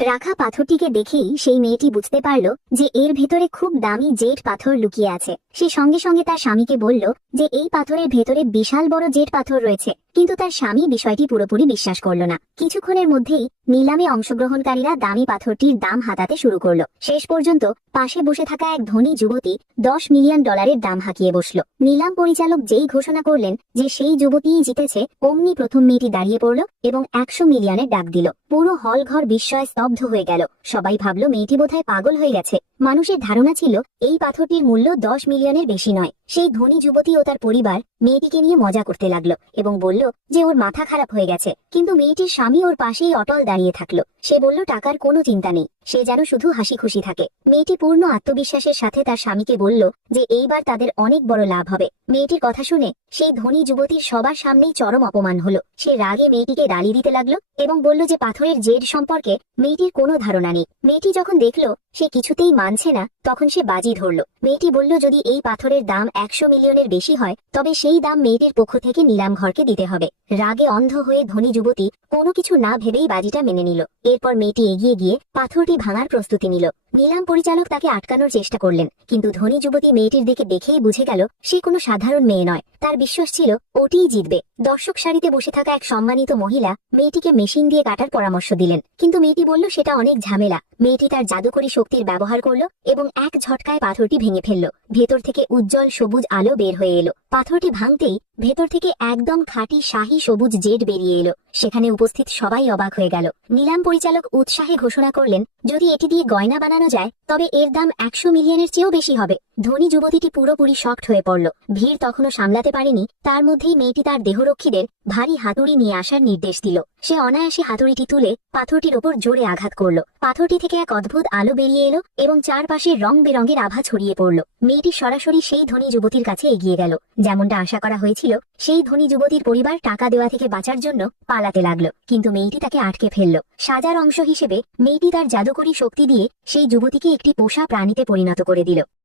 রাখা পাথরটিকে দেখেই সেই মেয়েটি বুঝতে পারল যে এর ভেতরে খুব দামি জেড পাথর লুকিয়ে আছে। সে সঙ্গে সঙ্গে তার স্বামীকে বলল যে এই পাথরের ভেতরে বিশাল বড় জেড পাথর রয়েছে, কিন্তু তার স্বামী বিষয়টি পুরোপুরি বিশ্বাস করল না। কিছুক্ষণের মধ্যেই নিলামে অংশগ্রহণকারীরা দামি পাথরটির দাম হাতাতে শুরু করলো। শেষ পর্যন্ত পাশে বসে থাকা এক ধনী যুবতী $10 মিলিয়ন দাম হাঁকিয়ে বসল। নিলাম পরিচালক যেই ঘোষণা করলেন যে সেই যুবতীই জিতেছে, অমনি প্রথম মেয়েটি দাঁড়িয়ে পড়ল এবং 100 মিলিয়নের ডাক দিল। পুরো হল ঘর বিস্ময়ে স্তব্ধ হয়ে গেল। সবাই ভাবল মেয়েটি বোধহয় পাগল হয়ে গেছে। মানুষের ধারণা ছিল এই পাথরটির মূল্য 10 মিলিয়নের বেশি নয়। সেই ধনী যুবতী ও তার পরিবার মেয়েটিকে নিয়ে মজা করতে লাগলো এবং বলল যে ওর মাথা খারাপ হয়ে গেছে, কিন্তু মেয়েটির স্বামী ওর পাশেই অটল দাঁড়িয়ে থাকলো। সে বলল টাকার কোনো চিন্তা নেই, সে যেন শুধু হাসি খুশি থাকে। মেয়েটি পূর্ণ আত্মবিশ্বাসের সাথে তার স্বামীকে বলল যে এইবার তাদের অনেক বড় লাভ হবে। মেয়েটির কথা শুনে সেই ধনী যুবতীর সবার সামনেই চরম অপমান হলো। সে রাগে মেয়েটিকে গালি দিতে লাগলো এবং বলল যে পাথরের জেড সম্পর্কে মেয়েটির কোনো ধারণা নেই। মেয়েটি যখন দেখলো সে কিছুতেই মানছে না, তখন সে বাজি ধরল। মেয়েটি বলল যদি এই পাথরের দাম 100 মিলিয়নের বেশি হয় তবে সেই দাম মেয়েটির পক্ষ থেকে নিলাম ঘরকে দিতে হবে। রাগে অন্ধ হয়ে ধনী যুবতী কোনো কিছু না ভেবেই বাজিটা মেনে নিল। এরপর মেয়েটি এগিয়ে গিয়ে পাথরটি ভাঙার প্রস্তুতি নিল। নিলাম পরিচালক তাকে আটকানোর চেষ্টা করলেন, কিন্তু ধনী যুবতী মেয়েটির দিকে দেখেই বুঝে গেল সে কোনো সাধারণ মেয়ে নয়। তার বিশ্বাস ছিল ওটিই জিতবে। দর্শক সারিতে বসে থাকা এক সম্মানিত মহিলা মেয়েটিকে মেশিন দিয়ে কাটার পরামর্শ দিলেন, কিন্তু মেয়েটি বলল সেটা অনেক ঝামেলা। মেয়েটি তার জাদুকরী শক্তির ব্যবহার করলো এবং এক ঝটকায় পাথরটি ভেঙে ফেলল। ভেতর থেকে উজ্জ্বল সবুজ আলো বের হয়ে এলো। পাথরটি ভাঙতেই ভেতর থেকে একদম খাঁটি শাহী সবুজ জেড বেরিয়ে এলো। সেখানে উপস্থিত সবাই অবাক হয়ে গেল। নিলাম পরিচালক উৎসাহে ঘোষণা করলেন যদি এটি দিয়ে গয়না বানানো যায় তবে এর দাম 100 মিলিয়নের চেয়েও বেশি হবে। ধনী যুবতীটি পুরোপুরি শকড হয়ে পড়ল। ভিড় তখনও সামলাতে পারেনি, তার মধ্যেই মেয়েটি তার দেহরক্ষীদের ভারী হাতুড়ি নিয়ে আসার নির্দেশ দিল। সে অনায়াসে হাতুড়িটি তুলে পাথরটির ওপর জোরে আঘাত করল। পাথরটি থেকে এক অদ্ভুত আলো বেরিয়ে এলো এবং চারপাশে রং বেরঙের আভা ছড়িয়ে পড়ল। মেয়েটি সরাসরি সেই ধনী যুবতীর কাছে এগিয়ে গেল। যেমনটা আশা করা হয়েছিল, সেই ধনী যুবতীর পরিবার টাকা দেওয়া থেকে বাঁচার জন্য পালাতে লাগলো, কিন্তু মেয়েটি তাকে আটকে ফেলল। সাজার অংশ হিসেবে মেয়েটি তার জাদুকরী শক্তি দিয়ে সেই যুবতীকে একটি পোষা প্রাণীতে পরিণত করে দিল।